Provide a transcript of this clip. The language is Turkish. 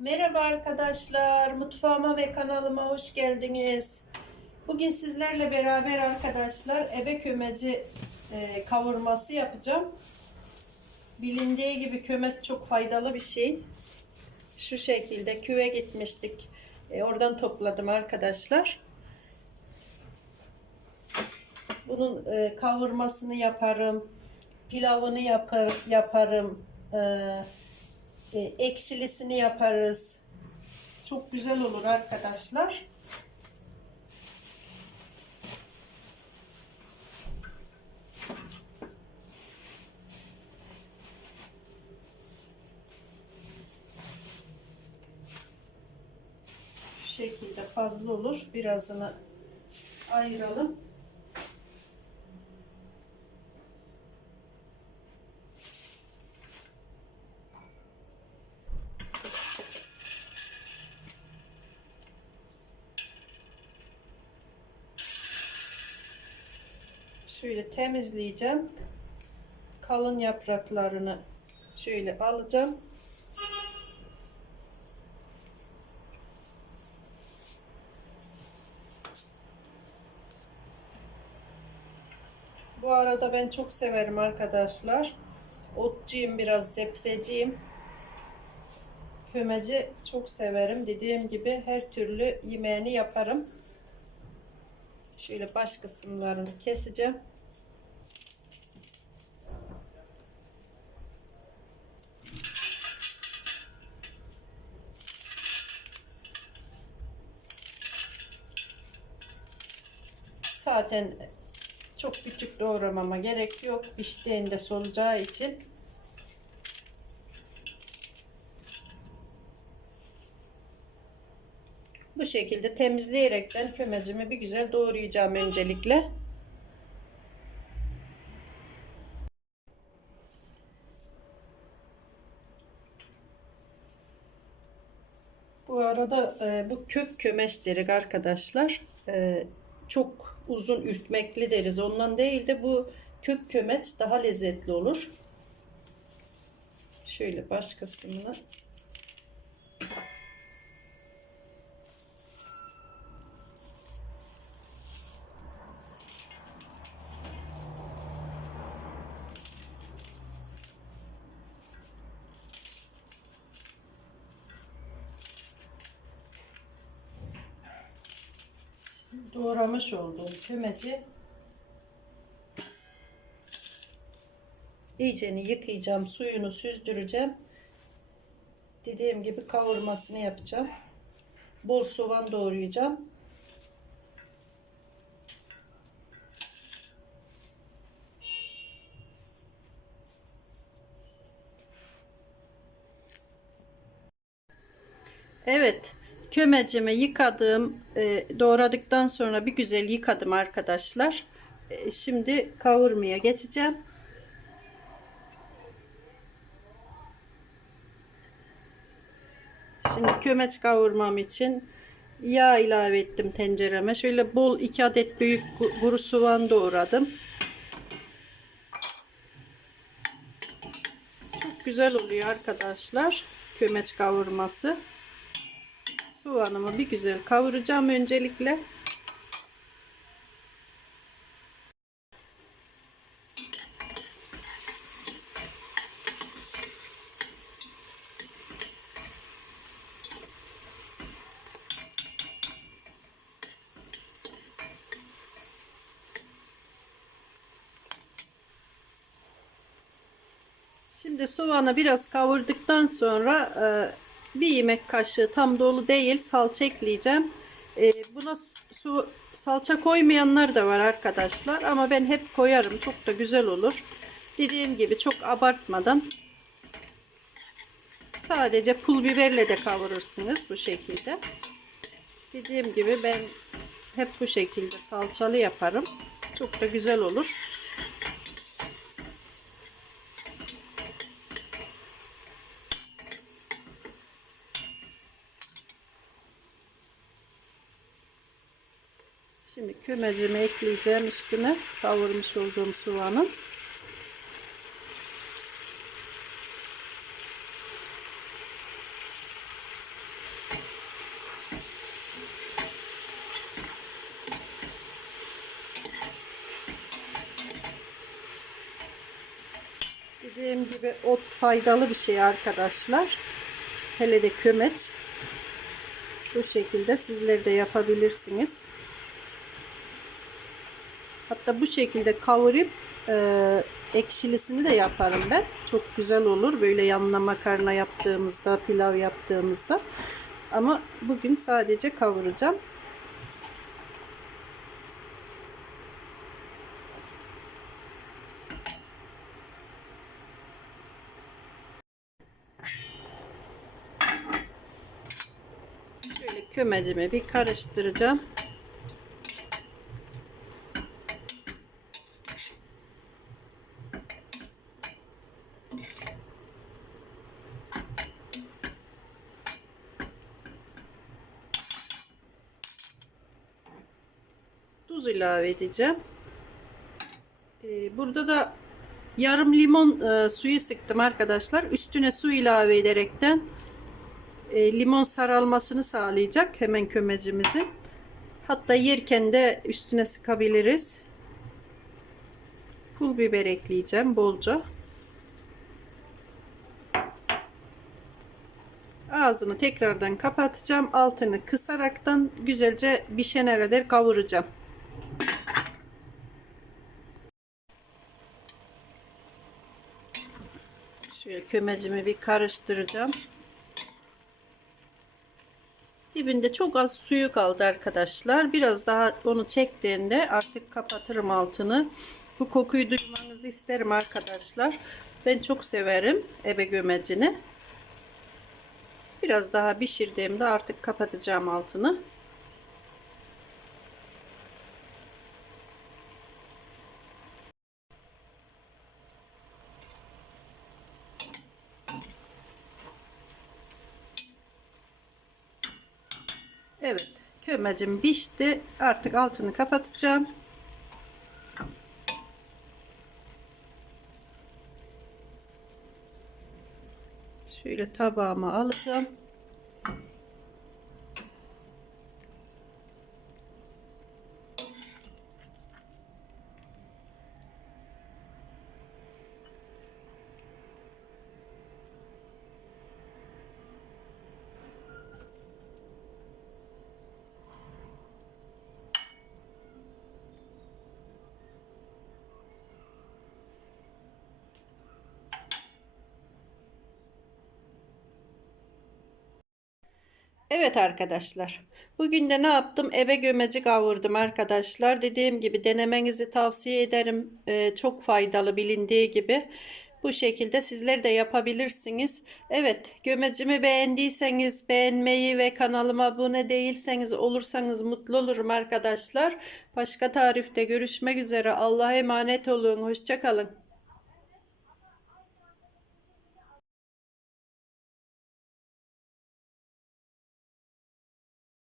Merhaba arkadaşlar, mutfağıma ve kanalıma hoş geldiniz. Bugün sizlerle beraber arkadaşlar ebe kömeci e, kavurması yapacağım. Bilindiği gibi kömet çok faydalı bir şey. Şu şekilde küve gitmiştik. E, oradan topladım arkadaşlar. Bunun e, kavurmasını yaparım. Pilavını yapar, yaparım. Eee e, ekşilisini yaparız. Çok güzel olur arkadaşlar. Şekilde fazla olur. Birazını ayıralım. Şöyle temizleyeceğim. Kalın yapraklarını şöyle alacağım. Bu arada ben çok severim arkadaşlar. Otçuyum biraz zepseciyim. Kömeci çok severim. Dediğim gibi her türlü yemeğini yaparım. Şöyle baş kısımlarını keseceğim. Zaten çok küçük doğramama gerek yok. Piştiğinde solacağı için. Bu şekilde temizleyerekten kömecimi bir güzel doğrayacağım öncelikle. Bu arada e, bu kök kömeç derik arkadaşlar. E, çok uzun ürkmekli deriz. Ondan değil de bu kök kömeç daha lezzetli olur. Şöyle baş kısmını doğramış olduğum kümeci iyiceni yıkayacağım, suyunu süzdüreceğim. Dediğim gibi kavurmasını yapacağım. Bol soğan doğrayacağım. Evet, kömecimi yıkadım. E, doğradıktan sonra bir güzel yıkadım arkadaşlar. E, şimdi kavurmaya geçeceğim. Şimdi kömeç kavurmam için yağ ilave ettim tencereme. Şöyle bol 2 adet büyük kuru soğan doğradım. Çok güzel oluyor arkadaşlar kömeç kavurması. Soğanımı bir güzel kavuracağım öncelikle. Şimdi soğanı biraz kavurduktan sonra e, bir yemek kaşığı tam dolu değil salça ekleyeceğim. E, buna su salça koymayanlar da var arkadaşlar ama ben hep koyarım. Çok da güzel olur. Dediğim gibi çok abartmadan sadece pul biberle de kavurursunuz bu şekilde. Dediğim gibi ben hep bu şekilde salçalı yaparım. Çok da güzel olur. Şimdi kümecimi ekleyeceğim üstüne kavurmuş olduğum soğanın. Dediğim gibi ot faydalı bir şey arkadaşlar. Hele de kömeç. Bu şekilde sizler de yapabilirsiniz. Hatta bu şekilde kavurup e, ekşilisini de yaparım ben. Çok güzel olur böyle yanına makarna yaptığımızda, pilav yaptığımızda. Ama bugün sadece kavuracağım. Şöyle kömecimi bir karıştıracağım. Tuz ilave edeceğim. Ee, burada da yarım limon e, suyu sıktım arkadaşlar. Üstüne su ilave ederekten e, limon saralmasını sağlayacak hemen kömecimizin. Hatta yerken de üstüne sıkabiliriz. Pul biber ekleyeceğim bolca. Ağzını tekrardan kapatacağım. Altını kısaraktan güzelce pişene kadar kavuracağım. Şöyle kömecimi bir karıştıracağım. Dibinde çok az suyu kaldı arkadaşlar. Biraz daha onu çektiğinde artık kapatırım altını. Bu kokuyu duymanızı isterim arkadaşlar. Ben çok severim ebe gömecini. Biraz daha pişirdiğimde artık kapatacağım altını. Evet, kömecim pişti. Artık altını kapatacağım. Şöyle tabağıma alacağım. Evet arkadaşlar. Bugün de ne yaptım? Ebe gömeci kavurdum arkadaşlar. Dediğim gibi denemenizi tavsiye ederim. Ee, çok faydalı bilindiği gibi. Bu şekilde sizler de yapabilirsiniz. Evet gömecimi beğendiyseniz beğenmeyi ve kanalıma abone değilseniz olursanız mutlu olurum arkadaşlar. Başka tarifte görüşmek üzere. Allah'a emanet olun. Hoşçakalın.